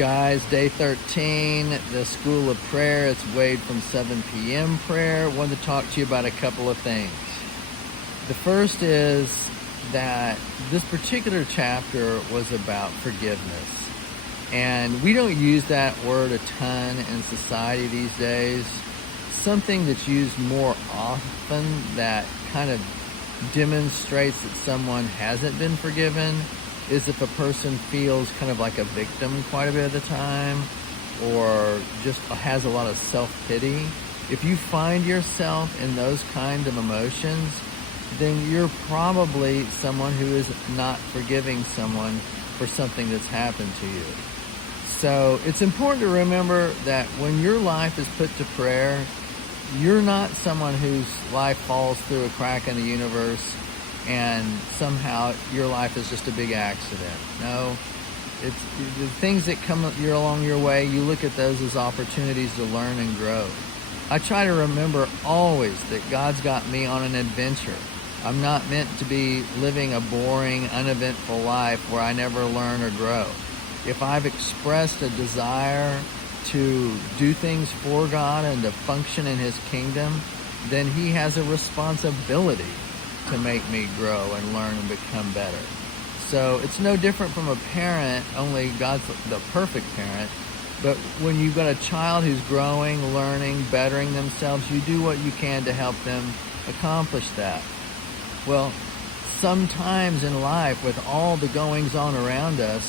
Guys, day 13, the School of Prayer. It's Wade from 7 p.m. prayer. I wanted to talk to you about a couple of things. The first is that this particular chapter was about forgiveness. And we don't use that word a ton in society these days. Something that's used more often that kind of demonstrates that someone hasn't been forgiven is if a person feels kind of like a victim quite a bit of the time, or just has a lot of self-pity. If you find yourself in those kind of emotions, then you're probably someone who is not forgiving someone for something that's happened to you. So it's important to remember that when your life is put to prayer, you're not someone whose life falls through a crack in the universe and somehow your life is just a big accident. No, it's the things that come along your way, you look at those as opportunities to learn and grow. I try to remember always that God's got me on an adventure. I'm not meant to be living a boring, uneventful life where I never learn or grow. If I've expressed a desire to do things for God and to function in His kingdom, then He has a responsibility to make me grow and learn and become better. So it's no different from a parent, only God's the perfect parent. But when you've got a child who's growing, learning, bettering themselves, you do what you can to help them accomplish that. Well, sometimes in life, with all the goings on around us,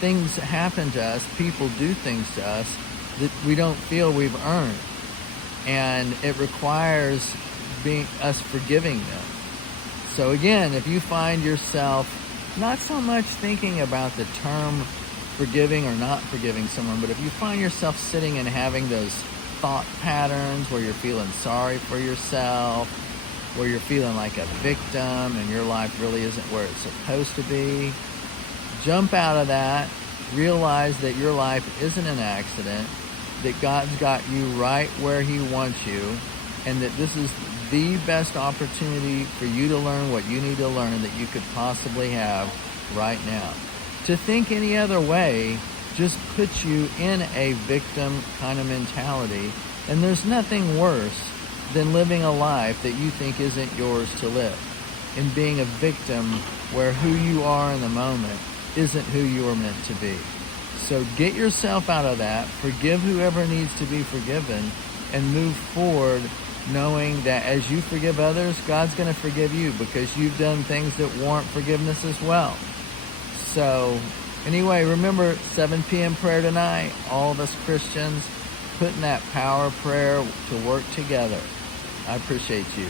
things happen to us, people do things to us that we don't feel we've earned. And it requires us forgiving them. So again, if you find yourself not so much thinking about the term forgiving or not forgiving someone, but if you find yourself sitting and having those thought patterns where you're feeling sorry for yourself, where you're feeling like a victim and your life really isn't where it's supposed to be, jump out of that, realize that your life isn't an accident, that God's got you right where He wants you, and that this is the best opportunity for you to learn what you need to learn that you could possibly have right now. To think any other way just puts you in a victim kind of mentality, and there's nothing worse than living a life that you think isn't yours to live, and being a victim where who you are in the moment isn't who you are meant to be. So get yourself out of that, forgive whoever needs to be forgiven, and move forward knowing that as you forgive others, God's going to forgive you because you've done things that warrant forgiveness as well. So anyway, remember 7 p.m. prayer tonight, all of us Christians putting that power prayer to work together. I appreciate you.